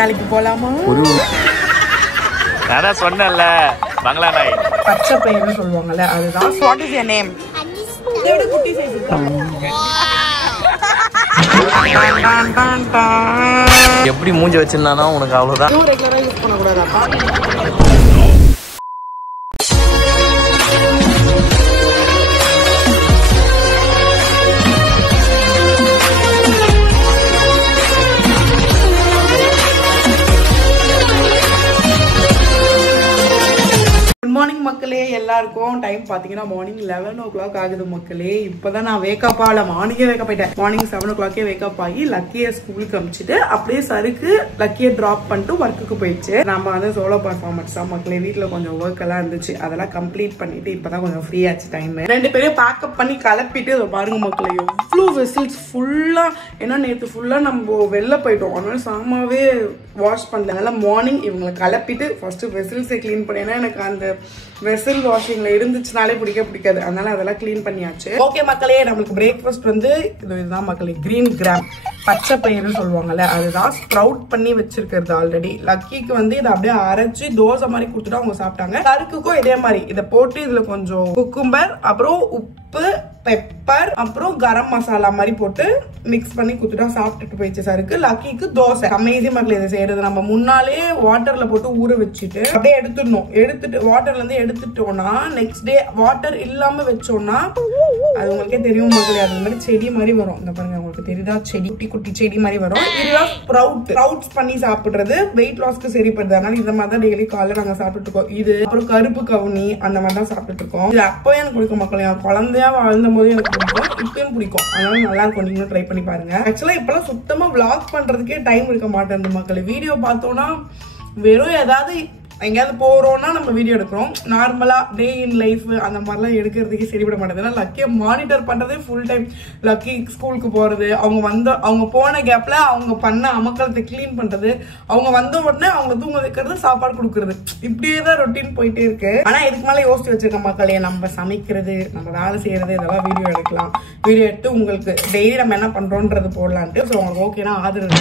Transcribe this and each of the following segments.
நாளைக்கு போலாமா? நான் சொன்னேன்ல பங்களா நாய் பச்சை பையன்னு சொல்லுவாங்கல்ல அதுதான். What is your name? இதோட குட்டி சைஸ் எப்படி மூஞ்சி வச்சிருந்தானா உனக்கு அவ்வளவுதான். ரெகுலரா யூஸ் பண்ண கூடாதா? மார்னிங் மக்களே, எல்லாருக்கும் டைம் பாத்தீங்கன்னா மார்னிங் 11 o'clock ஆகுது மக்களே. இப்பதான் நான் வேக்கப் ஆகல, மார்னிங்கே வேக்கப் ஆயிட்டேன். மார்னிங் 7 o'clock வேக்கப் ஆகி லக்கிய ஸ்கூலுக்கு அனுப்பிச்சிட்டு அப்படியே சருக்கு லக்கிய டிராப் பண்ணிட்டு ஒர்க்குக்கு போயிடுச்சு. நம்ம வந்து சோலோ பர்ஃபார்மன்ஸ் தான் மக்களே. வீட்டுல கொஞ்சம் ஒர்க் எல்லாம் இருந்துச்சு, அதெல்லாம் கம்ப்ளீட் பண்ணிட்டு இப்பதான் கொஞ்சம் ஃப்ரீ ஆச்சு டைம். 2 பேரையும் பேக்கப் பண்ணி கிளப்பிட்டு பாருங்க மக்களே, எவ்வளவு வெசல்ஸ் ஃபுல்லா. ஏன்னா நேற்று ஃபுல்லா நம்ம வெளில போயிட்டோம், அதனால சாமாவே வாஷ் பண்ணல. அதனால மார்னிங் இவங்களை கிளப்பிட்டு ஃபர்ஸ்ட் வெசல்ஸை கிளீன் பண்ணி, ஏன்னா எனக்கு அந்த வெசல் வாஷிங்ல இருந்துச்சுனாலே பிடிக்காது, அதனால அதெல்லாம் கிளீன் பண்ணியாச்சு. ஓகே மக்களே, நம்மளுக்கு பிரேக்ஃபாஸ்ட் வந்து இதுதான் மக்களே. கிரீன் கிராம் பச்சை பயிர்னு சொல்லுவாங்கல்ல அதுதான் ஸ்ப்ரவுட் பண்ணி வச்சிருக்கிறது ஆல்ரெடி. லக்கிக்கு வந்து இதை அப்படியே அரைச்சு தோசை மாதிரி கொடுத்துட்டு அவங்க சாப்பிட்டாங்க. சருக்குக்கும் இதே மாதிரி இதை போட்டு இதுல கொஞ்சம் குக்கும்பர், அப்புறம் உப்பு, பெப்பர், அப்புறம் கரம் மசாலா மாதிரி போட்டு மிக்ஸ் பண்ணி குத்துட்டா சாப்பிட்டுட்டு போயிடுச்சு சருக்கு. லக்கிக்கு தோசை. அமேசிங் மக்கள் இதை செய்யறது. நம்ம முன்னாலே வாட்டர்ல போட்டு ஊற வச்சுட்டு அப்படியே எடுத்துடணும். எடுத்துட்டு வாட்டர்ல இருந்து எடுத்துட்டோம்னா நெக்ஸ்ட் டே வாட்டர் இல்லாம வச்சோம்னா அது உங்களுக்கே தெரியும் மக்களே, அது மாதிரி செடி மாதிரி வரும். இந்த பாருங்க, உங்களுக்கு தெரியுதா? செடி குட்டி குட்டி செடி மாதிரி வரும். இதுதான் ஸ்ப்ரவுட்ஸ் பண்ணி சாப்பிடுறது. வெயிட் லாஸ்க்கு சரிப்படுது. அதனால இந்த மாதிரி தான் டெய்லி காலையில நாங்க சாப்பிட்டு இருக்கோம். இது அப்புறம் கருப்பு கவுனி அந்த மாதிரி தான் சாப்பிட்டு இருக்கோம். இது அப்போ எனக்கு பிடிக்கும் மக்களே, குழந்தையா வாழ்ந்த போது எனக்கு பிடிக்கும், இப்பயும் பிடிக்கும். அதனால நல்லா இருக்கும், நீங்களும் ட்ரை பண்ணி பாருங்க. ஆக்சுவலா இப்பெல்லாம் சுத்தமா விளாக் பண்றதுக்கே டைம் இருக்க மாட்டேன் மக்களே. வீடியோ பார்த்தோம்னா வெறும் ஏதாவது எங்கேயாவது போறோம்னா நம்ம வீடியோ எடுக்கிறோம். நார்மலா டே இன் லைஃப் அந்த மாதிரிலாம் எடுக்கிறதுக்கு சரிவிட மாட்டேங்குது. லக்கியை மானிட்டர் பண்றதே ஃபுல் டைம். லக்கி ஸ்கூலுக்கு போறது, அவங்க போன கேப்ல அவங்க பண்ண அமக்கலத்தை கிளீன் பண்றது, அவங்க வந்த உடனே அவங்க தூங்க வைக்கிறது, சாப்பாடு கொடுக்கறது, இப்படியே தான் ரொட்டீன் போயிட்டே இருக்கு. ஆனா இதுக்கு மேல யோசிச்சு வச்சிருக்க மக்களே, நம்ம சமைக்கிறது, நம்ம வேலை செய்யறது, இதெல்லாம் வீடியோ எடுக்கலாம். வீடியோ எடுத்து உங்களுக்கு டெய்லி நம்ம என்ன பண்றோம்ன்றது போடலான்ட்டு. ஸோ உங்களுக்கு ஓகேனா ஆதரவு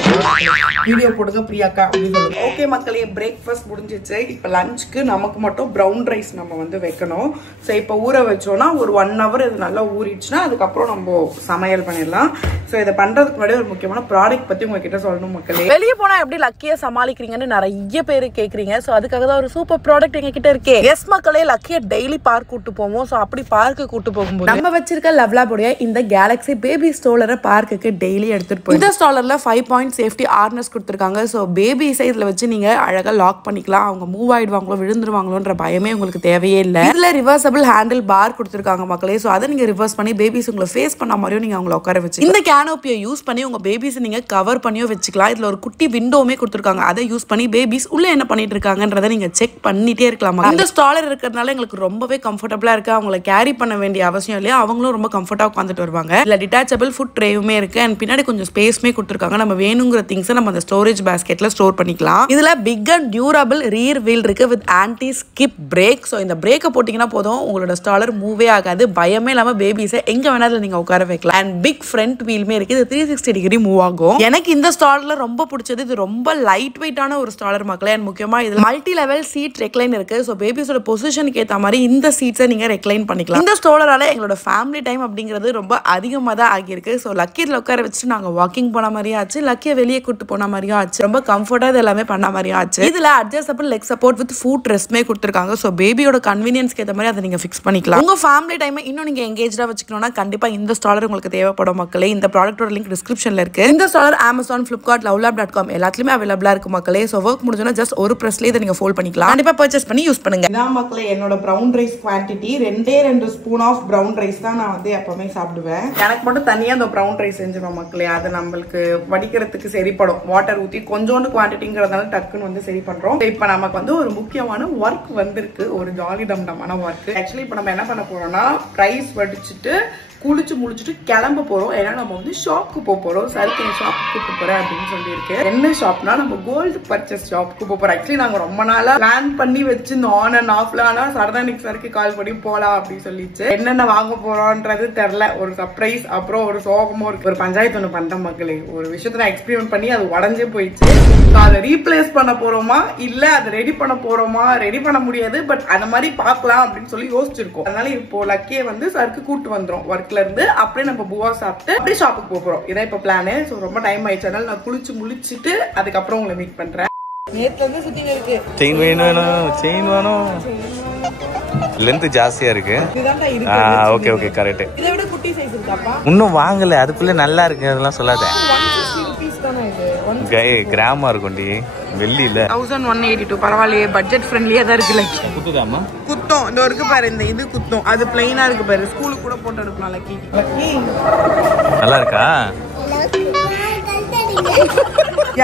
வீடியோ போடுங்க பிரியாக்கா அப்படின்னு சொல்லுங்க. ஓகே மக்களே, பிரேக்ஃபாஸ்ட் முடிஞ்சிச்சு. இப்போ லஞ்சுக்கு நமக்கு மட்டும் ப்ரௌன் ரைஸ் நம்ம வந்து வைக்கணும். ஸோ இப்போ ஊற வச்சோம்னா ஒரு 1 hour இது நல்லா ஊறிடுச்சுன்னா அதுக்கப்புறம் நம்ம சமையல் பண்ணிடலாம். ஸோ இதை பண்றதுக்கு முன்னாடி ஒரு முக்கியமான ப்ராடக்ட் பத்தி உங்ககிட்ட சொல்லணும் மக்களே. வெளியே போனா எப்படி லக்கியை சமாளிக்கிறீங்கன்னு நிறைய பேர் கேக்குறீங்க. ஸோ அதுக்காக தான் ஒரு சூப்பர் ப்ராடக்ட் எங்க கிட்ட இருக்கு. எஸ் மக்களே, லக்கியை டெய்லி பார்க் கூட்டு போவோம். ஸோ அப்படி பார்க்கு கூட்டு போகும்போது நம்ம வச்சிருக்க லவ்லாபுடைய இந்த கேலக்ஸி பேபி ஸ்டோலரை பார்க்குக்கு டெய்லி எடுத்துட்டு போய் இந்த ஸ்டோலர்ல 5 point சேஃப்டி ஹார்னஸ் கொடுத்துருக்காங்க. ஸோ பேபி சைஸ்ல வச்சு நீங்க அழகா லாக் பண்ணிக்கலாம். அவங்க மூவ் ஆயிடுவாங்களோ விழுந்துருவாங்களோன்ற பயமே உங்களுக்கு தேவையே இல்லை. இதுல ரிவர்சபிள் ஹேண்டில் பார் கொடுத்துருக்காங்க மக்களே. ஸோ அதை நீங்க ரிவர்ஸ் பண்ணி பேபிஸ் உங்களை ஃபேஸ் பண்ண மாதிரியும் நீங்க அவங்களை உட்கார வச்சு இந்த கேனோப்பியை யூஸ் பண்ணி உங்க பேபிஸ் நீங்க கவர் பண்ணியோ வச்சுக்கலாம். இதுல ஒரு குட்டி விண்டோவுமே கொடுத்துருக்காங்க. அதை யூஸ் பண்ணி பேபிஸ் உள்ள என்ன பண்ணிட்டு இருக்காங்கன்றதை நீங்க செக் பண்ணிட்டே இருக்கலாம். இந்த ஸ்டாலர் இருக்கிறதுனால எங்களுக்கு ரொம்பவே கம்ஃபர்டபுளா இருக்கு. அவங்களை கேரி பண்ண வேண்டிய அவசியம் இல்லையா, அவங்களும் ரொம்ப கம்ஃபர்ட்டா உட்காந்துட்டு வருவாங்க. இல்ல டிட்டாச்சபிள் ஃபுட் ட்ரேவுமே இருக்கு. அண்ட் பின்னாடி கொஞ்சம் ஸ்பேஸ்மே கொடுத்துருக்காங்க. நம்ம வேணுங்கிற திங்ஸை நம்ம அந்த ஸ்டோரேஜ் பேஸ்கெட்ல ஸ்டோர் பண்ணிக்கலாம். இதுல big and durable rear wheel இருக்கு with anti skip brake. So இந்த பிரேக்கை போட்டிங்கன்னா போதும், உங்களோட ஸ்டாலர் மூவே ஆகாது. பயமே இல்லாமல் பேபிஸை எங்க வேணாலும் நீங்க உட்கார வைக்கலாம். அண்ட் பிக் ஃப்ரண்ட் வீல்மே இருக்கு. இது 360 டிகிரி மூவ் ஆகும். எனக்கு இந்த ஸ்டாலர் ரொம்ப பிடிச்சது. இது ரொம்ப லைட் வெயிட்டான ஒரு ஸ்டாலர் மக்களே. அண்ட் முக்கியமா இதுல மல்டி லெவல் சீட் ரெக்லைன் இருக்கு. ஸோ பேபிஸோட பொசிஷனுக்கு ஏற்ற மாதிரி இந்த சீட்ஸை நீங்க ரெக்லைன் பண்ணிக்கலாம். இந்த ஸ்டாலரால எங்களோட ஃபேமிலி டைம் அப்படிங்கிறது ரொம்ப அதிகமாக தான் ஆகியிருக்கு. ஸோ லக்கி இதில் உட்கார வச்சுட்டு நாங்கள் வாக்கிங் போன மாதிரியும் ஆச்சு, லக்கியை வெளியே கூட்டு போன மாதிரியும் ஆச்சு, ரொம்ப கம்ஃபர்ட்டாக இது எல்லாமே பண்ண மாதிரியும் ஆச்சு. இதுல adjustable leg support with foot ரெஸ்ட்மே கொடுத்துருக்காங்க. ஸோ பேபியோட கன்வீனியன்ஸ்க்கு ஏற்ற மாதிரி அதை நீங்க ஃபிக்ஸ் பண்ணிக்கலாம். உங்க ஃபேமிலி டைமை இன்னும் நீங்க எங்கேஜா வச்சுக்கணும்னா கண்டிப்பா இந்த ஸ்டாலர் உங்களுக்கு தேவைப்படும் மக்களே. இந்த ப்ராடக்ட்டோட லிங்க் டிஸ்கிரிப்ஷன்ல இருக்கு. இந்த ஸ்டாலர் Amazon, Flipkart, lovlab.com எல்லாத்துலயுமே அவைலபிளா இருக்கு மக்களே. ஸோ ஒர்க் முடிஞ்சோன்னா ஜஸ்ட் ஒரு பிரஸ்ல இதை நீங்க ஃபோல்ட் பண்ணிக்கலாம். கண்டிப்பா பர்ச்சேஸ் பண்ணி யூஸ் பண்ணுங்க. இதான் மக்களே என்னோட brown rice quantity. 2 spoon of brown rice தான் நான் வந்து எப்பவுமே சாப்பிடுவேன். எனக்கு மட்டும் தனியா அந்த ப்ரௌன் ரைஸ் செஞ்சிடும் மக்களே. அது நம்மளுக்கு வடிக்கிறதுக்கு சரிப்படும். வாட்டர் ஊற்றி கொஞ்சோண்டு குவான்டிட்டிங்கிறதுனால டக்குன்னு வந்து சரி பண்றோம். இப்போ நமக்கு வந்து ஒரு முக்கியமான ஒர்க் வந்திருக்கு, ஒரு ஜாலி டம்டமான ஒர்க். ஆக்சுவலி இப்போ நம்ம என்ன பண்ண போறோம்னா ரைஸ் வடிச்சிட்டு குளிச்சு முடிச்சுட்டு கிளம்ப போறோம். ஏன்னா நம்ம வந்து ஷாப்புக்கு போறோம். சருக்கு ஷாப்புக்கு கூப்பிட்டு போறேன் அப்படின்னு சொல்லியிருக்கு. என்ன ஷாப்னா நம்ம கோல்டு பர்ச்சேஸ் ஷாப்புக்கு போறோம். ஆக்சுவலி நாங்க ரொம்ப நாளா பிளான் பண்ணி வச்சிருந்தோம் ஆன் அண்ட் ஆஃப்ல. ஆனா சடனா இன்னைக்கு சருக்கு கால் பண்ணி போலாம் அப்படின்னு சொல்லிச்சு. என்னென்ன வாங்க போறோம்ன்றது தெரியல. ஒரு சர்ப்ரைஸ், அப்புறம் ஒரு சோகமும் இருக்கு. ஒரு பஞ்சாயத்து ஒண்ணு பண்ற மக்களே. ஒரு விஷயத்த நான் எக்ஸ்பெரிமெண்ட் பண்ணி அது உடஞ்சே போயிடுச்சு. அதை ரீப்ளேஸ் பண்ண போறோமா இல்ல அதை ரெடி பண்ண போறோமா? ரெடி பண்ண முடியாது, பட் அந்த மாதிரி பாக்கலாம் அப்படின்னு சொல்லி யோசிச்சிருக்கோம். அதனால இப்போ லக்கியை வந்து சருக்கு கூட்டு வந்துரும் ஒர்க்ல இருந்து. அப்படியே நம்ம பூவா சாப்பிட்டு அப்படியே ஷாப்புக்கு போறோம். இதான் இப்ப பிளானு. சோ ரொம்ப டைம் ஆயிடுச்சு. அதனால நான் குளிச்சு முழிச்சிட்டு அதுக்கப்புறம் உங்களை மீட் பண்றேன். நேத்துல இருந்து சுத்தி இருக்கு. செயின் வேணும், செயின் வேணும். லென்த் ஜாஸ்தியா இருக்கு. Okay okay correct. இதை விட குட்டி சைஸ் இருக்காப்பா? இன்னும் வாங்கல, அதுக்குள்ள நல்லா இருக்கு அதெல்லாம் சொல்லாத. 150 rupees தானே இது. கிராமா இருக்கும்டி, வெள்ளி இல்ல. 1182 பரவாயில்லையே, பட்ஜெட் ஃப்ரெண்ட்லியா தான் இருக்கு. லக்கி குத்துதாமா? குத்தம் இந்த இருக்கு பாரு, இந்த இது குத்தம். அது பிளைனா இருக்கு பாரு, ஸ்கூலுக்கு கூட போட்டு எடுக்கலாம். லக்கி லக்கி நல்லா இருக்கா?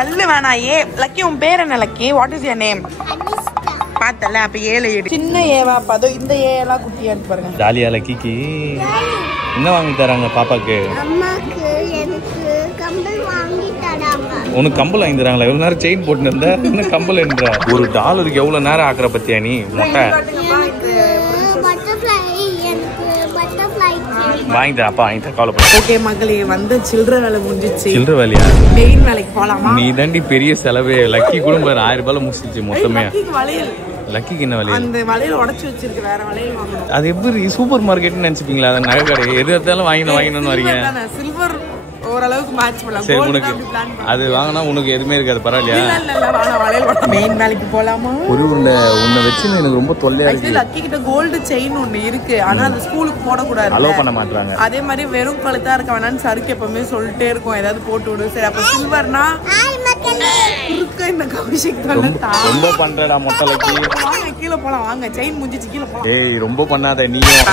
எல்ல வேணா. ஏ லக்கி, உன் பேர் என்ன lucky? What is your name? பார்த்தல அப்ப ஏல ஏடு சின்ன ஏவா பதோ. இந்த ஏலாம் குட்டியா இருக்கு பாருங்க. ஜாலியா லக்கிக்கு என்ன வாங்கி தராங்க பாப்பாக்கு? அம்மாக்கு எனக்கு கம்பல் வாங்கி தராங்க. உனக்கு கம்பல் வாங்கி தராங்களா? எவ்வளவு நேரம் செயின் போட்டு இருந்தா என்ன கம்பல் என்ற? ஒரு டாலருக்கு எவ்வளவு நேரம் ஆக்குற பத்தியா நீ? மொட்டை பட்டர்ஃப்ளை, எனக்கு பட்டர்ஃப்ளை வாங்கி தரேன். அப்பா வாங்கி தரேன், கவலைப்பட. ஓகே மக்களே, வந்து சில்லற வேலை முடிஞ்சிச்சு. சில்லற வேலையா? மெயின் வேலைக்கு போலாமா? நீ தாண்டி பெரிய செலவே. லக்கி கூட 1000 ரூபாயில முடிச்சிச்சு மொத்தமே. வளையல் லக்கிக்கு என்ன வளையல்? அந்த வளையல் உடைச்சு வச்சிருக்கு, வேற வளையல் வாங்கணும். அது எப்படி சூப்பர் மார்க்கெட்னு நினைச்சுப்பீங்களா? அது நகை கடை, எது எடுத்தாலும் வாங்கணும்னு வரீங்க. சில்வர் ஓரளவுக்கு மேட்ச் பண்ணலாம். சரி, உனக்கு அது வாங்கினா உனக்கு எதுவுமே இருக்காது, பரவாயில்லையா? மெயின் வேலைக்கு போலாமா? ஒரு உன்னை வச்சு எனக்கு ரொம்ப தொல்லையா இருக்கு. லக்கி கிட்ட கோல்டு செயின் ஒண்ணு இருக்கு, ஆனா அது ஸ்கூலுக்கு போடக்கூடாது, அலோ பண்ண மாட்டாங்க. அதே மாதிரி வெறும் கழுத்தா இருக்க வேணான்னு சருக்கு எப்பவுமே சொல்லிட்டே இருக்கும், ஏதாவது போட்டு விடு. சரி, அப்ப சில்வர்னா குறுக்க இந்த கௌஷிக் ரொம்ப பண்றடா மொட்டை லக்கி. வாங்க கீழே போலாம், வாங்க. செயின் முடிஞ்சிச்சு, கீழே போலாம். ஏய் ரொம்ப பண்ணாத நீயும்.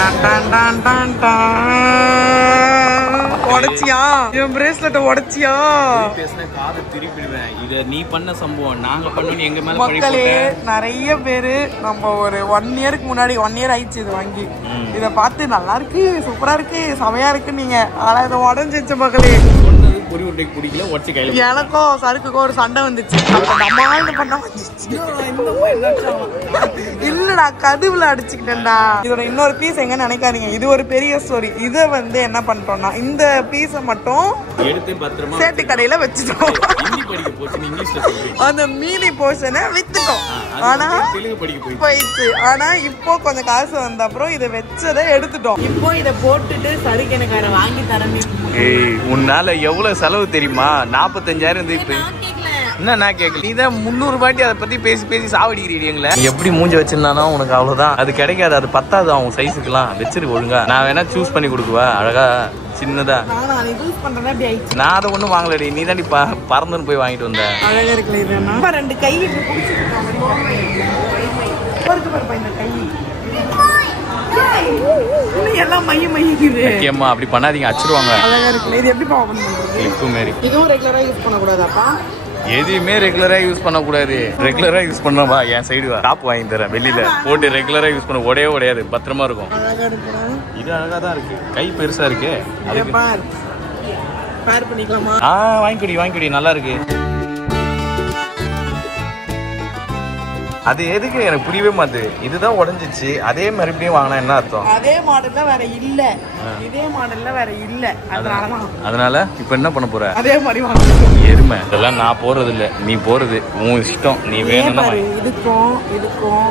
உடைச்சியா என் பிரேஸ்லெட்ட? உடைச்சியா? பேசின காது திருப்பிடுவேன். இத நீ பண்ண சம்பவம் நாங்க பண்ணணும் எங்க மேல. மக்களே, நிறைய பேரு நம்ம ஒரு 1 இயருக்கு முன்னாடி 1 இயர் ஆயிடுச்சு இது வாங்கி. இத பார்த்து நல்லா இருக்கு, சூப்பரா இருக்கு, செமையா இருக்கு நீங்க. ஆனா இதை உடஞ்சிச்சு மக்களே. பொரி உருண்டைக்கு பிடிக்கல, உடச்சி கையில. எனக்கும் சருக்குக்கும் ஒரு சண்டை வந்துச்சு. இல்லடா, கதுவுல அடிச்சுக்கிட்டேன்டா. இதோட இன்னொரு பீஸ் எங்க நினைக்காதீங்க, இது ஒரு பெரிய ஸ்டோரி. இத வந்து என்ன பண்ணிட்டோம்னா இந்த பீஸ மட்டும் எடுத்து பத்திரமா சேட்டு கடையில வச்சுட்டோம். ஹிந்தி படிக்க போச்சு, இங்கிலீஷ்ல சொல்லு. அந்த மீனி போர்ஷனை வித்துட்டோம். ஆனா தெலுங்கு படிக்க போயிடுச்சு. ஆனா இப்போ கொஞ்சம் காசு வந்த அப்புறம் இதை வச்சதை எடுத்துட்டோம். இப்போ இதை போட்டுட்டு சருக்கு எனக்கு வேற வாங்கி தரேன். ஏய், உன்னால எவ்வளவு செலவு தெரியுமா? 45,000 இப்ப என்ன நான் கேட்கல. நீதான் 300 ரூபாய்க்கு அதை பத்தி பேசி பேசி சாவடிக்கிறீங்களே. எப்படி மூஞ்சி வச்சிருந்தானோ உனக்கு அவ்வளவுதான். அது கிடைக்காது, அது பத்தாது அவங்க சைஸுக்குலாம். வச்சிருக்கு ஒழுங்கா. நான் வேணா சூஸ் பண்ணி கொடுக்குவா அழகா சின்னதா. நான் அதை ஒண்ணும் வாங்கலடி, நீ தாண்டி பறந்துன்னு போய் வாங்கிட்டு வந்த. அழகா இருக்கு. 2 கை எல்லாம் மையுது. அப்படி பண்ணாதீங்க, அச்சிடுவாங்க. அழகா இருக்கு. இது எப்படி ஓபன் பண்றது? கிளிப்பு மாதிரி. இதுவும் ரெகுலரா யூஸ் பண்ண கூடாதாப்பா? எதுவுமே ரெகுலரா யூஸ் பண்ண கூடாது. ரெகுலரா யூஸ் பண்ணவா என் சைடு வா, டாப் வாங்கி தரேன். வெளியில போட்டு ரெகுலரா யூஸ் பண்ண உடையாது, பத்திரமா இருக்கும். அழகா இருக்கு. இது அழகா தான் இருக்கு, கை பெருசா இருக்கு. பேர் பண்ணிக்கலாமா? வாங்கிக்கடி நல்லா இருக்கு. அது எதுக்கு எனக்கு புரியவே மாட்டுது. இதுதான் உடஞ்சிச்சு, அதே மறுபடியும் வாங்கினா என்ன அர்த்தம்? அதே மாடல்ல வேற இல்ல, இதே மாடல்ல வேற இல்ல. அதனால இப்ப என்ன பண்ண போற? அதே மாதிரி வாங்கணும். எருமை இதெல்லாம் நான் போறது இல்ல, நீ போறது உன் இஷ்டம். நீ வேணும்னா இதுக்கும்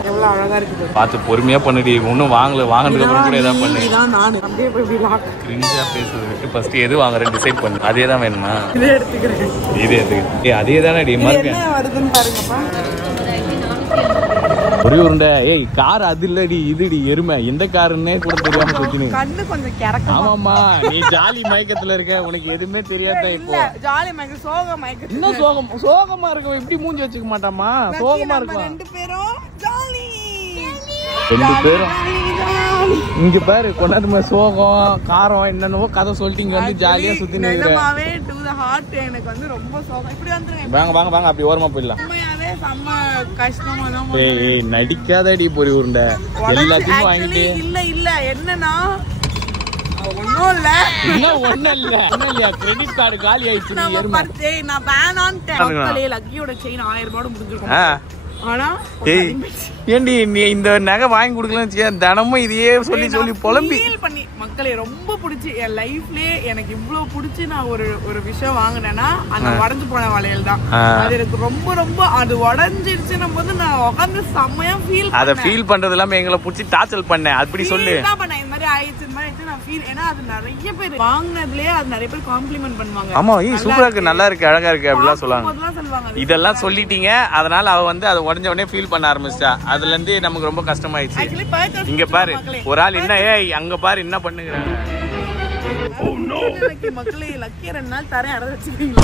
எவ்வளவு அழகா இருக்குது. பார்த்து பொறுமையா பண்ணுடி. ஒன்னும் வாங்கினதுக்கு அப்புறம் கூட ஏதாவது பண்ணு. இதான் நானு அப்படியே போய் லாக் கிரிஞ்சா பேசுறது. ஃபர்ஸ்ட் எது வாங்குறேன் டிசைட் பண்ணு. அதே தான் வேணுமா? இதே எடுத்துக்கிறேன். இதே எடுத்துக்க. அதே தானே டி மறுபடியும் என்ன வருதுன்னு பாருங்கப்பா. ஒரே உருண்டை. ஏய், கார் அது இல்லடி, இதுடி எருமை. எந்த காருன்னே கூட தெரியாம சுத்தினு. கண்ணு கொஞ்சம் கறக்க. ஆமாமா, நீ ஜாலி மயக்கத்துல இருக்க, உனக்கு எதுவுமே தெரியாத. இப்போ ஜாலி மயக்கம், சோக மயக்கம். இன்னும் சோகமா இருக்கும். இப்படி மூஞ்சி வச்சுக்க மாட்டாமா? சோகமா இருக்கும். 2 பேரும் ஜாலி. 2 பேரும் இங்க பாரு, கொண்டாடுமா சோகம் காரம் என்னென்னவோ கதை சொல்லிட்டு இங்க வந்து ஜாலியா சுத்தினு நிஜமாவே டு தி ஹார்ட். எனக்கு வந்து ரொம்ப சோகம். இப்படி வந்துருங்க. வாங்க அப்படி ஓரமா போயிடலாம். உண்மையாவே செம்ம கஷ்டமா தான். ஏய் நடிக்காதடி பொறி உருண்டை எல்லாத்தையும் வாங்கிட்டு. இல்ல என்னன்னா ஒண்ணும் இல்ல கிரெடிட் கார்டு காலி ஆயிடுச்சு. நான் வேணான்ட்டேன். லக்கியோட செயின் 1000 ரூபாய் முடிஞ்சிருக்கும். ஆனா ஏண்டி நீ இந்த நகை வாங்கி கொடுக்கலன்னு தினமும் இதையே சொல்லி புலம்பி பண்ணி மக்களே ரொம்ப பிடிச்சி என் லைஃப்லயே எனக்கு இவ்வளவு பிடிச்சி நான் ஒரு விஷயம் வாங்கினேன்னா அந்த உடஞ்சு போன வளையல் தான். அது எனக்கு ரொம்ப ரொம்ப அது உடஞ்சிருச்சுன்னும் போது நான் உட்காந்து செம்மையா ஃபீல் பண்றது இல்லாம எங்களை பிடிச்சி டார்ச்சர் பண்ணேன். அப்படி சொல்லு. இந்த மாதிரி ஆயிடுச்சு நான் ஃபீல். ஏன்னா அது நிறைய பேர் வாங்கினதுலயே அது நிறைய பேர் காம்ப்ளிமெண்ட் பண்ணுவாங்க. ஆமா சூப்பரா இருக்கு, நல்லா இருக்கு, அழகா இருக்கு அப்படிலாம் சொல்லுவாங்க. இதெல்லாம் சொல்லிட்டீங்க. அதனால அவ வந்து அதை உடஞ்ச உடனே ஃபீல் பண்ண ஆரம்பிச்சிட்டா. அதுல இருந்து நமக்கு ரொம்ப கஷ்டமாயிடுச்சு. இங்க பாரு ஒரு ஆள் என்ன அங்க பாரு என்ன பண்ணுங்க. மக்களே லக்கிய 2 நாள் தரேன் அட வச்சுக்கீங்களா.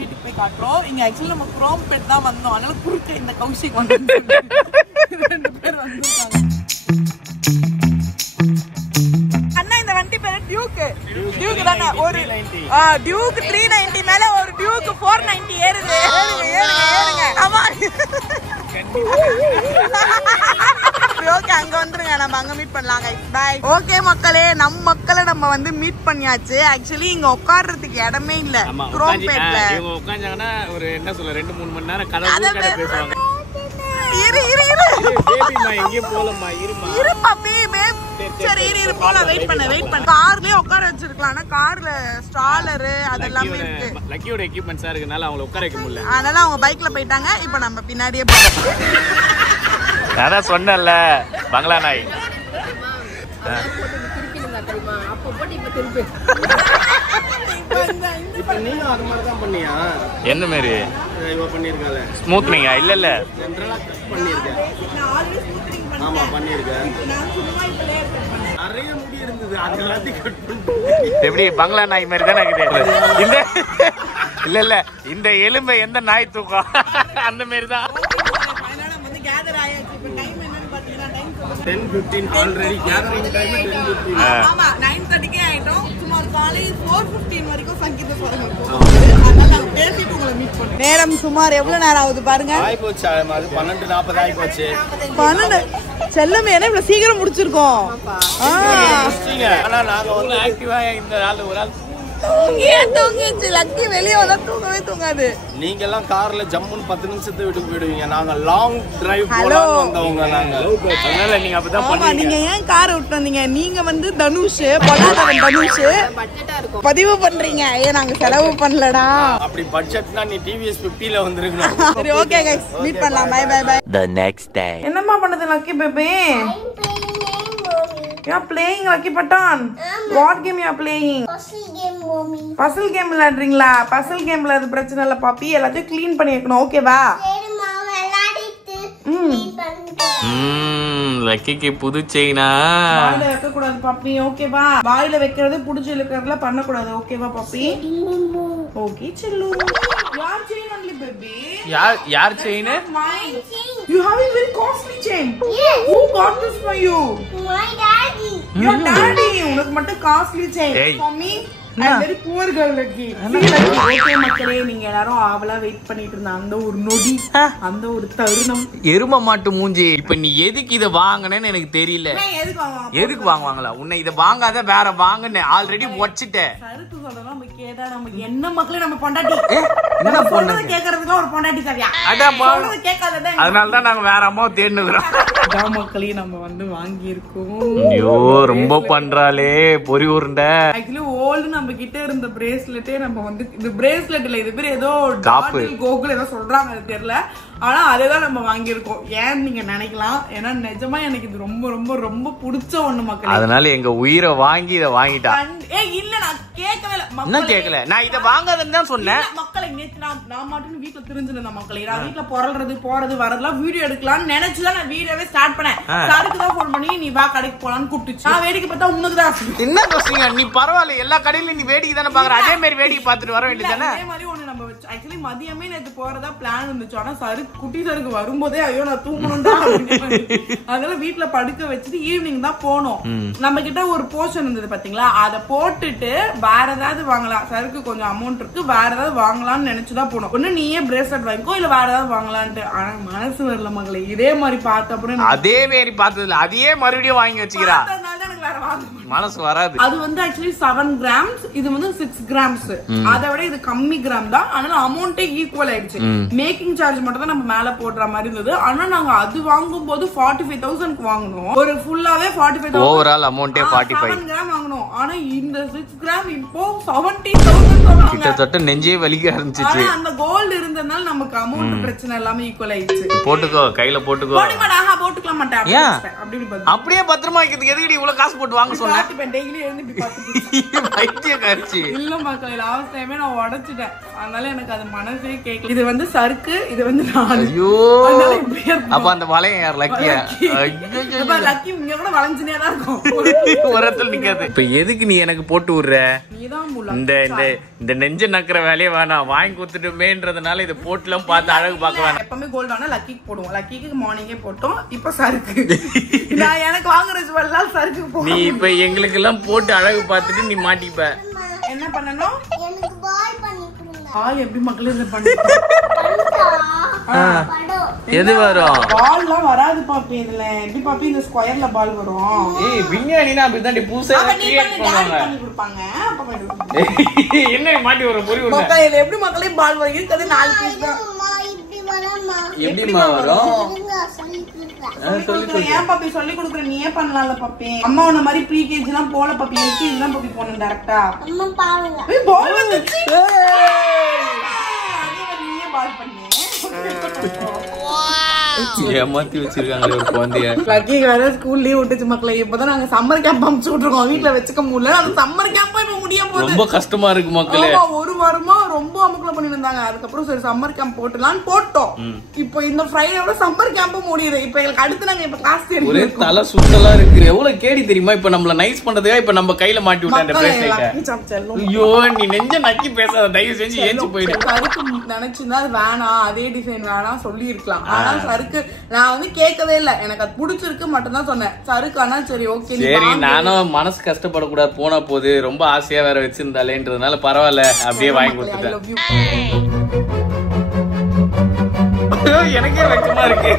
வீட்டுக்கு போய் காட்டுறோம். இங்க ஆக்சுவலி நம்ம குரோம் பெட் தான் வந்தோம். அதனால குறுக்க இந்த கௌஷிக் வந்து 2 பேர் வந்திருக்காங்க. அண்ணா இந்த வண்டி பேரு டியூக் தானே. ஒரு டியூக் 390 மேல ஒரு டியூக் 490 ஏறுது. ஏறுங்க ஆமா. ஓகே அங்க வந்துருங்க, நம்ம அங்க மீட் பண்ணலாம் guys. பை. ஓகே மக்களே, நம்ம மக்களை நம்ம வந்து மீட் பண்ணியாச்சு. ஆக்சுவலி இங்க உட்கார்றதுக்கு இடமே இல்ல குரோம்பேட்ல. இவங்க உட்கார்ந்தாங்கன்னா ஒரு என்ன சொல்ல 2-3 மணி நேரம் கதை பேசுவாங்க. இரு பேபிமா எங்க போலமா இருமா. இரு பாப்பி சரி இரு போலாம். வெயிட் பண்ண கார்லயே உட்கார வச்சிருக்கலாம். ஆனா கார்ல ஸ்டாலர் அதெல்லாம் இருக்கு. லக்கியோட எக்யூப்மெண்ட்ஸா இருக்கனால அவங்கள உட்கார வைக்க முடியல. அதனால அவங்க பைக்ல போயிட்டாங்க. இப்போ நம்ம பின்னாடியே போறோம். நான் சொன்னேன்ல பங்களா நாய். என்ன மாதிரி ஸ்மூத்னிங்கா? இல்ல எப்படி பங்களா நாய் மாதிரி தானே இருக்குது. இல்ல இந்த எலும்பை எந்த நாய் தூக்கம் அந்த மாதிரிதான். 10:15 already gathering time 10:15. ஆமா 9:30 க்கு ஆயிட்டோம். சுமார் காலை 4:15 வரைக்கும் சங்கீத ஸ்வரங்கள் போகும். அதனால நான் பேசிட்டு உங்களை மீட் பண்ணேன். நேரம் சுமார் எவ்வளவு நேரம் ஆகுது பாருங்க. ஆயி போச்சு. அது 12:40 ஆயி போச்சு. 12 செல்லமே என்ன இவ்வளவு சீக்கிரம் முடிச்சிருக்கோம். ஆனா நாங்க வந்து ஆக்டிவா இந்த ஆளு ஒரு ஆள் தூங்கிச்சு. லக்கி வெளியே வந்தா தூங்கவே தூங்காது. நீங்க எல்லாம் கார்ல ஜம்முன்னு 10 நிமிஷத்தை வீட்டுக்கு போயிடுவீங்க. நாங்க லாங் டிரைவ் போலாம் வந்தவங்க நாங்க. அதனால நீங்க அப்பதான் பண்ணுவீங்க. நீங்க ஏன் கார் விட்டு வந்தீங்க? நீங்க வந்து தனுஷ் பொல்லாதவன் தனுஷ் பதிவு பண்றீங்க. நாங்க செலவு பண்ணலடா. அப்படி பட்ஜெட்னா நீ டிவிஎஸ் 50ல வந்திருக்கணும். சரி ஓகே गाइस மீட் பண்ணலாம். பை. The next day. என்னம்மா பண்ணுது lucky baby? You are playing Lucky Patan. What game you are playing? Puzzle game, mommy. Puzzle game விளையாடுறீங்களா? Puzzle gameல அது பிரச்சனை இல்ல பாப்பி. எல்லாத்தையும் க்ளீன் பண்ணி வைக்கணும். ஓகேவா? சரிம்மா விளையாடிட்டு க்ளீன் பண்ணிட்டேன். லக்கிக்கு புது செயினா? வாயில வைக்க கூடாது பாப்பி. ஓகேவா? வாயில வைக்கிறது புடிச்சு இழுக்கிறதுல பண்ண கூடாது. ஓகேவா பாப்பி? ஓகே செல்லு. Your chain only baby. யார் chain? Mine. You have a very costly chain. Yes. Who got this for you? My daddy. Your daddy. உனக்கு மட்டும் costly chain. For me, I'm very poor girl Lucky. Okay மக்களே, நீங்க எல்லாரும் ஆவலா wait பண்ணிட்டு இருந்த அந்த ஒரு நொடி, அந்த ஒரு தருணம். எரும மாட்டு மூஞ்சி. இப்ப நீ எதுக்கு இத வாங்குனேன்னு எனக்கு தெரியல. எதுக்கு வாங்குவாங்களா? உன்னை இத வாங்காத வேற வாங்குனே ஆல்ரெடி வச்சிட்டேன். கருத்து சொல்றோம் நம்ம கேட்டா நமக்கு என்ன மக்களே நம்ம பொண்டாட்டி. என்ன பொண்டாட்டி கேக்குறதுக்கு ஒரு பொண்டாட்டி சரியா? சொல்றது கேட்காததே. அதனால தான் நாங்க வேற அம்மா தேடினுக்குறோம். அதான் மக்களே நம்ம வந்து வாங்கி இருக்கோம். ஐயோ ரொம்ப பண்றாளே பொரி உருண்டை. ஆக்சுவலி ஓல்டு நம்ம கிட்ட இருந்த பிரேஸ்லெட்டே நம்ம வந்து இது பிரேஸ்லெட் இல்ல, இது பேர் ஏதோ கோகுல் ஏதோ சொல்றாங்க அது தெரியல. ஆனா அதேதான் நம்ம வாங்கியிருக்கோம். ஏன்னு நீங்க நினைக்கலாம். ஏன்னா நிஜமா எனக்கு இது ரொம்ப ரொம்ப ரொம்ப பிடிச்ச ஒண்ணு மக்களே. அதனால எங்க உயிரை வாங்கி இதை வாங்கிட்டா. இல்ல நான் கேட்கவே இல்ல. என்ன கேட்கல? நான் இதை வாங்காதன்னு தான் சொன்னேன். மக்களை நேற்று நான் மட்டும் வீட்டுல தெரிஞ்சிருந்தேன் மக்களே. நான் வீட்டுல பொறல்றது போறது வரதெல்லாம் வீடியோ எடுக்கலாம்னு நினைச்சுதான் நான் வீடியோவே ஸ்டார்ட் பண்ணேன். சாருக்கு தான் போன் பண்ணி நீ வா கடைக்கு போலான்னு கூப்பிட்டுச்சு. நான் வேடிக்கை பார்த்தா உனக்கு தான் என்ன யோசிங்க. நீ பரவாயில்ல எல்லா கடையிலும் நீ வேடிக்கை தானே பாக்குற. அதே மாதிரி வேடிக்கை பார்த்துட்டு வர வேண்டியதானே. அதே மாதிரி ஒண்ணு நம்ம ஆக்சுவலி மதியமே நேத்து போறதா பிளான் இருந்துச்சு. ஆனா குட்டி சருக்கு வரும்போதே ஐயோ நான் தூங்கணும்டா அதனால வீட்டுல படுக்க வச்சுட்டு ஈவினிங் தான் போனோம். நம்ம கிட்ட ஒரு போர்ஷன் இருந்தது பாத்தீங்களா, அதை போட்டுட்டு வேற ஏதாவது வாங்கலாம், சருக்கு கொஞ்சம் அமௌண்ட் இருக்கு, வேற ஏதாவது வாங்கலாம்னு நினைச்சுதான் போனோம். ஒண்ணு நீயே பிரேஸ்லெட் வாங்கிக்கோ இல்ல வேற ஏதாவது வாங்கலான்ட்டு. ஆனா மனசு வரல மகளே, இதே மாதிரி பார்த்த அப்புறம் அதே மாதிரி பார்த்ததுல அதையே மறுபடியும் வாங்கி வச்சுக்கிறா, எனக்கு வேற வாங்க மனசு வராது. அது வந்து ஆக்சுவலி 7 grams, இது வந்து 6 grams. அதை விட இது கம்மி கிராம் தான். அதனால அமௌண்டே ஈக்குவல் ஆயிடுச்சு. மேக்கிங் சார்ஜ் மட்டும் தான் நம்ம மேல போடுற மாதிரி இருந்தது. ஆனா நாங்க அது வாங்கும் போது 45,000 வாங்கணும். ஒரு ஃபுல்லாவே 45,000 ஓவரால் அமௌண்டே 45 7 கிராம் வாங்கணும். ஆனா இந்த 6 கிராம் இப்போ 70,000 சொல்றாங்க. கிட்டத்தட்ட நெஞ்சே வலிக்க ஆரம்பிச்சிச்சு. அந்த கோல்டு இருந்ததுனால நமக்கு அமௌண்ட் பிரச்சனை எல்லாமே ஈக்குவல் ஆயிடுச்சு. போட்டுக்கோ, கையில போட்டுக்கோ. போட்டுக்க மாட்டேன் அப்படியே பத்திரமா வைக்கிறதுக்கு எதுக்கு இவ்வளவு காசு போட்டு வாங்க சொன்னேன்? டெய்லி எழுந்து இப்படி பாத்துட்டு இல்ல மக்கள், லாஸ்ட் டைமே நான் உடைச்சிட்டேன். அதனால எனக்கு அது மனசே கேட்கல. இது வந்து சருக்கு, இது வந்து ஐயோ. அப்ப அந்த வளையம் யார்? லக்கியா? லக்கி இங்க கூட வளைஞ்சுனே தான் இருக்கும், ஒரு இடத்துல நிக்காது. இப்ப எதுக்கு நீ எனக்கு போட்டு விடுற? இந்த நெஞ்ச நக்கிற வேலையே வேணாம், வாங்கி கொடுத்துட்டுமேன்றதுனால இதை போட்டுலாம் பார்த்து அழகு பார்க்க வேணாம். எப்பவுமே கோல்டு ஆனா லக்கிக்கு போடுவோம். லக்கிக்கு மார்னிங்கே போட்டோம், இப்ப சருக்கு. நான் எனக்கு வாங்குற ஜுவல்லாம் சருக்கு போடுவோம். நீ இப்ப எங்களுக்கு எல்லாம் போட்டு அழகு பார்த்துட்டு நீ மாட்டிப்ப. என்ன பண்ணணும்? எனக்கு பால் பண்ணி கொடுங்க. பால் எப்படி மக்களே இத பண்ணு? எது வரும்? பால்லாம் வராது பாப்பி. இதுல எப்படி பாப்பி இந்த ஸ்கொயர்ல பால் வரும்? ஏய் விஞ்ஞானினா அப்படிதான் புதுசா கிரியேட் பண்ணுவாங்க. பண்ணி கொடுப்பாங்க. அப்ப போய்டு. என்ன மாட்டி வர பொறி வரும். மக்களே இதுல எப்படி மக்களே பால் வரும்? இருக்குது 4 பீஸ் தான். எப்படிமா வரும்? ஏன் பாப்பி சொல்லி கொடுக்குற? நீ ஏன் பண்ணலாம்ல பாப்பி? அம்மா உன்ன மாதிரி ப்ரீ கேஜி எல்லாம் போல பாப்பி, எல்கேஜி தான் பாப்பி போனேன் டைரக்டா. அம்மா பாருங்க, ஏய் பால் வந்துச்சு. நீயே பால் பண்ணு. ஏமாத்தி வச்சிருக்காங்க ஒரு குழந்தைய. லக்கி வேற ஸ்கூல் லீவ் விட்டுச்சு மக்களே. இப்பதான் நாங்க சம்மர் கேம்ப் அனுப்பிச்சு விட்டுருக்கோம். வீட்டுல வச்சுக்க முடியல. அந்த சம்மர் கேம்ப் இப்ப முடிய போகுது. ரொம்ப கஷ்டமா இருக்கு மக்களே. ஒரு வாரமா ரொம்ப அமுக்கல பண்ணி இருந்தாங்க. அதுக்கப்புறம் சரி சம்மர் கேம்ப் போட்டுலான்னு போட்டோம். இப்போ இந்த ஃப்ரைடேயோட சம்மர் கேம்ப் முடியுது. இப்ப எங்களுக்கு அடுத்து நாங்க இப்ப கிளாஸ் தெரியும். ஒரே தலை சுத்தலா இருக்கு. எவ்வளவு கேடி தெரியுமா? இப்ப நம்மள நைஸ் பண்றதுக்கா இப்ப நம்ம கையில மாட்டி விட்டா அந்த பிரேஸ்லெட். ஐயோ நீ நெஞ்ச நக்கி பேசாத, தயவு செஞ்சு ஏஞ்சி போயிடு. சருக்கு நினைச்சிருந்தா வேணாம், அதே டிசைன் வேணாம் சொல்லி இருக்கலாம். ஆனா சருக்கு நான் வந்து கேட்கவே இல்ல, எனக்கு அது பிடிச்சிருக்கு மட்டும் தான் சொன்னேன். சருக்கானா சரி ஓகே. சரி நானும் மனசு கஷ்டப்படக்கூடாது, போனா போது ரொம்ப ஆசையா வேற வச்சிருந்தாலேன்றதுனால பரவாயில்ல அப்படியே வாங்கி கொடுத்துட்டேன். எனக்கே வெக்கமா இருக்கு.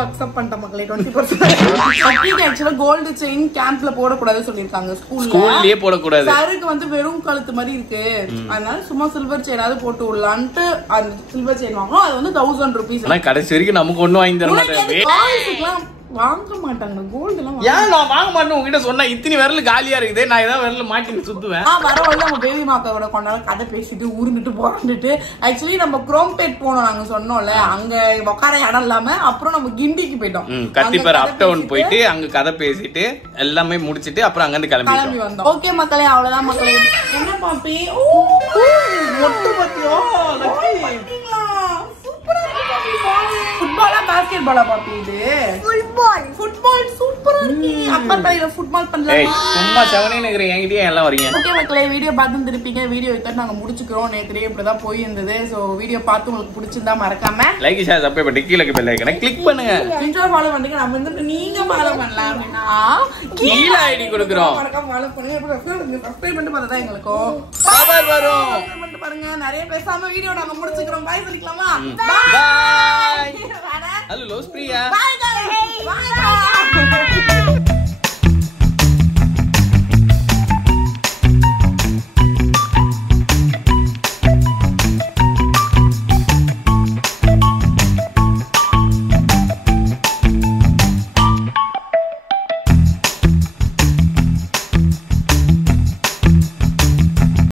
அக்செப்ட் பண்ணிட்ட மக்களே. 20% ஆக்சுவலா கோல்டு செயின் கேம்ப்ல போடக்கூடாது சொல்லிருக்காங்க ஸ்கூல்லயே போடக்கூடாது. சருக்கு வந்து வெறும் கழுத்து மாதிரி இருக்கு, அதனால சும்மா சில்வர் செயினாவது போட்டு விடலான்ட்டு அந்த சில்வர் செயின் வாங்கணும். அது வந்து 1000 rupees. ஆனா கடைசி வரைக்கும் நமக்கு ஒண்ணும் வாங்கி தர மாட்டாங்க. வாங்க மாட்டாங்க கோல்டு எல்லாம். ஏன் நான் வாங்க மாட்டேன் உங்ககிட்ட சொன்னா? இத்தனை விரல் காலியா இருக்குது, நான் ஏதாவது விரல மாட்டி சுத்துவேன். வரவங்க நம்ம பேபி மாக்காவோட கொண்டாட கதை பேசிட்டு உருண்டுட்டு போறாண்டுட்டு. ஆக்சுவலி நம்ம குரோம்பேட் போனோம், நாங்க சொன்னோம்ல, அங்க உட்கார இடம் இல்லாம அப்புறம் நம்ம கிண்டிக்கு போயிட்டோம். கத்திப்பர் அப் டவுன் போயிட்டு அங்க கதை பேசிட்டு எல்லாமே முடிச்சிட்டு அப்புறம் அங்க இருந்து கிளம்பி வந்தோம். ஓகே மக்களே, அவ்வளவுதான் மக்களே. என்ன பாப்பி மொட்டு பத்தியோ ஃபுட்பாலா பாஸ்கெட் பாலா பாப்பி? இது ஃபுட்பால் சூப்பரா இருக்கு. அப்பா தலையில ஃபுட்பால் பண்ணலாம். சும்மா செவனே நிக்கிறேன் என்கிட்டயே எல்லாம் வரீங்க. ஓகே மக்களே, வீடியோ பார்த்து திருப்பீங்க. வீடியோ இத நாங்க முடிச்சுக்கிறோம். நேத்துலயே இப்படிதான் போய் இருந்தது. சோ வீடியோ பார்த்து உங்களுக்கு பிடிச்சிருந்தா மறக்காம லைக் ஷேர் சப்ஸ்கிரைப் பண்ணி கீழ பெல் ஐகானை கிளிக் பண்ணுங்க. இன்ஸ்டா ஃபாலோ பண்ணுங்க. நம்ம வந்து நீங்க ஃபாலோ பண்ணலாம் அப்படினா கீழ ஐடி கொடுக்கிறோம், மறக்காம ஃபாலோ பண்ணுங்க. சப்ஸ்கிரைப் பண்ணிட்டு பார்த்தா எங்களுக்கு பாபாய் வரும். பண்ணிட்டு பாருங்க. நிறைய பேசாம வீடியோ நாங்க முடிச்சுக்கிறோம். பை சொல்லிக்கலாமா? பை. ஹலோ லோஸ் பிரியா. Bye guys. Bye.